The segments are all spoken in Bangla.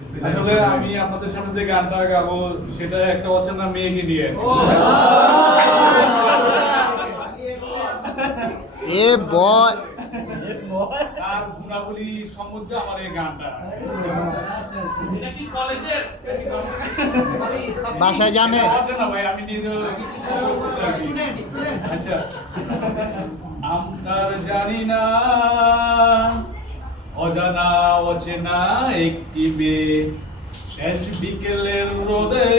আসলে আমি আপনাদের সামনে যে গানটা গাবো সেটা একটা অচেনা মেয়েকে নিয়ে। এ বয় আর গুণাবলী সম্বন্ধে আমার এই গানটা। এটা কি কলেজের বাসায় জানে? অচেনা ভাই, আমি নিজে আচ্ছা। আমতার জানি না অজানা অচেনা একটি মেয়ে, শেষ বিকেলের রোদে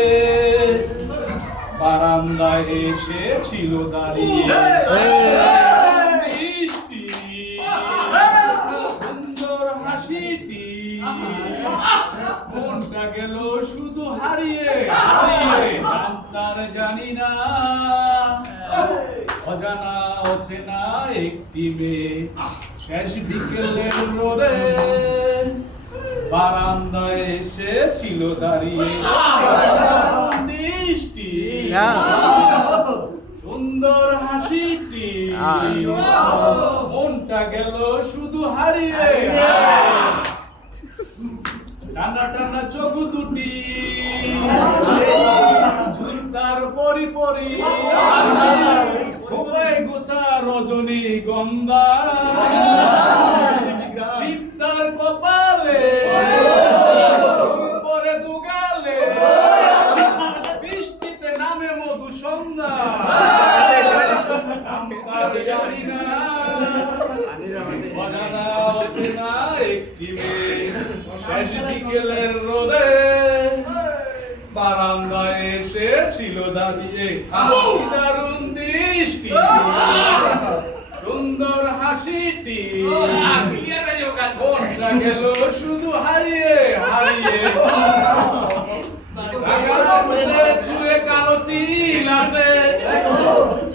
বারান্দায় এসে ছিল দাঁড়িয়ে। মিষ্টি সুন্দর হাসিটি মনটা গেল শুধু হারিয়ে হারিয়ে। আমতার জানি না অজানা অচেনা একটি মেয়ে, শেষ বিকেলের রোদে বারান্দায় এসে ছিল দাঁড়িয়ে। মিষ্টি সুন্দর হাসিটি মনটা গেল শুধু হারিয়ে। টানা টানা চোখ দুটি ঝুলতার পরি পরি, খুবই গোছা রজনী গন্ধা বিদ্যার কপালে পরে দুগালে, বৃষ্টিতে নামে মধু সন্ধ্যা। আমি তার জানি না অজানা অচেনা একটি মেয়ে, শেষ বিকেলের রোদে বারান্দায় এসে ছিল দাঁড়িয়ে। দারুণ দৃষ্টি সুন্দর হাসিটি মনটা গেল শুধু হারিয়ে হারিয়ে। ছুঁয়ে কালো তিল আছে,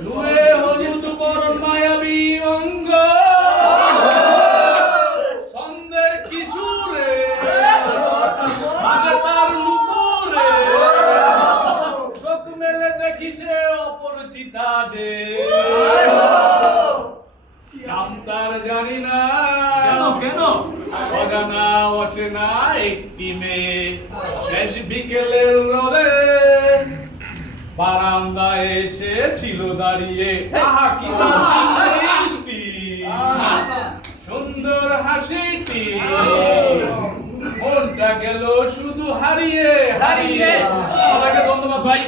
ধুয়ে হলুদ বরণ মায়াবী অঙ্গ, ছন্দের কিছু রে মাঝে তার নুপুরে, চোখ মেলে দেখি সে অপরিচিতা যে। নাম তার জানি না কেন অজানা অচেনা একটি মেয়ে, শেষ বিকেলের রোদে বারান্দায় এসে ছিল দাঁড়িয়ে। আহা কি মিষ্টি সুন্দর হাসিটি মনটা গেল শুধু হারিয়ে হারিয়ে। সবাইকে ধন্যবাদ ভাই।